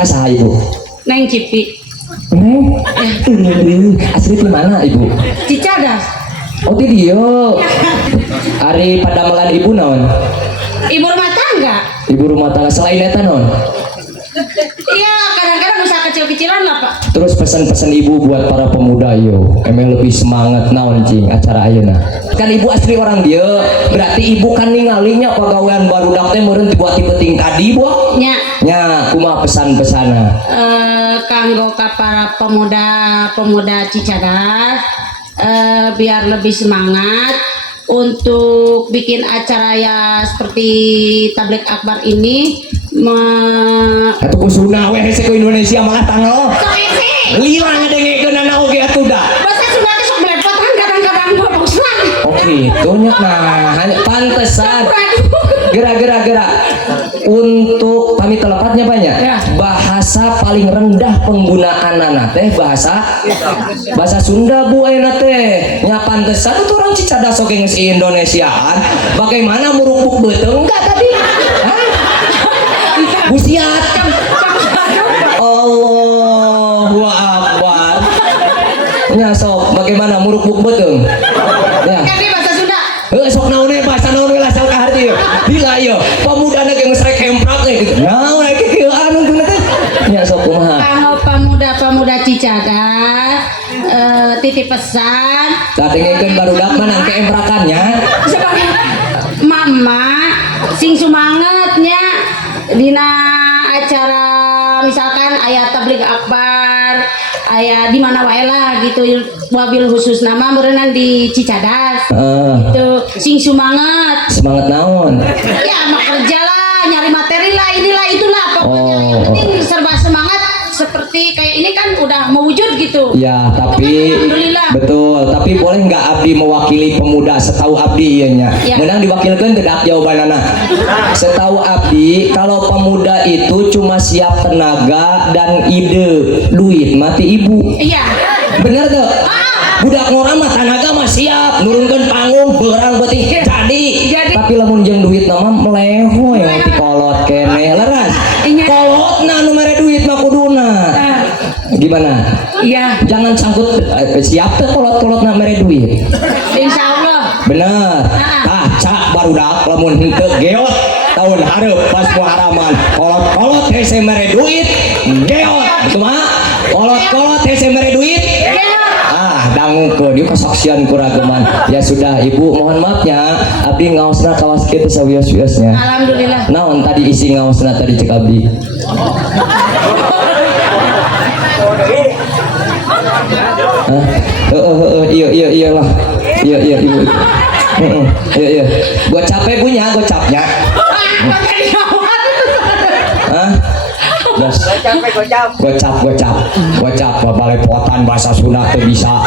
Sa saha ibu? Neng Cipi. Neng, asli di mana ibu? Cicadas. Oh di dia. Ari padamelan ibu naon? Ibu rumah tangga. Ibu rumah tangga selain eta naon? Iya, kadang-kadang usaha kecil-kecilan lah, Pak. Terus pesan-pesan ibu buat para pemuda yo, emang lebih semangat naon cing acara ayeuna. Kan ibu asli orang dia, berarti ibu kan ningalinya pegawaian barudak teh meureun dibuat tipe tadi bu. Nya. Nya, kumaha pesan-pesana? Kanggo ka para pemuda Cicadas, biar lebih semangat untuk bikin acara ya seperti tablik akbar ini. Atuh kusuna we hese ke Indonesia malah tanggal. Sok isi. Lila ngadengekeun anak oge atuh da. Bahasa Sunda teh sok belepotan kadang-kadang ngomong selang. Oke, itu nya nah hanya pantesan. Gerak untuk kami telepatnya banyak Ya. bahasa paling rendah penggunaan anak teh bahasa Sunda bu ayeuna teh nya pantesan itu orang Cicadas oge geus Indonesiaan bagaimana muruk beuteuh enggak tadi hah busiat Allahu Akbar nya sok bagaimana muruk beuteuh ya Kan dia bahasa Sunda. sok naon we bahasa naon we lah sok ka harti bila ieu pamudana ge geus rek hemprak gitu naon aya kieu anu teh nya sok kumaha Kanggo pemuda Cicadas, titip pesan. sadengekeun barudak mah nang keemprakannya Sebagai mama sing semangatnya dina acara misalkan ayat tablik akbar ayat di mana wae lah gitu wabil khusus nama berenang di Cicadas itu sing semangat naon ya mak kerja lah nyari materi lah inilah itulah pokoknya yang penting serba semangat seperti kayak ini kan udah mewujud gitu ya tapi Itu kan alhamdulillah. betul tapi boleh nggak abdi mewakili pemuda setahu abdi ieu nya Ya. menang diwakilkeun teu dak jawabanana setahu abdi kalau pemuda itu cuma siap tenaga dan ide duit mati ibu iya bener tuh budak ngora mah tenaga mah siap nurunkeun panggung beurang beuting jadi tapi lamun jeung duit nama melehoy nanti kolot keneh leras Iya. kolotna nu mere duit mah kuduna gimana iya jangan sangkut siap teh kolot-kolotna mere duit insya Allah bener cak barudak lamun henteu geot tahun hareup pas Muharraman kolot-kolot hese mere duit geot kumaha kolot-kolot hese mere duit dangukeun ieu kesaksian kurageman ya sudah ibu mohon maafnya abdi ngaosna kawas kitu sawios-wiosnya alhamdulillah naon tadi isi ngaosna tadi cek abdi iya lah iya ibu iya gua capek punya gua capnya hah gocap balepotan bahasa Sunda teu bisa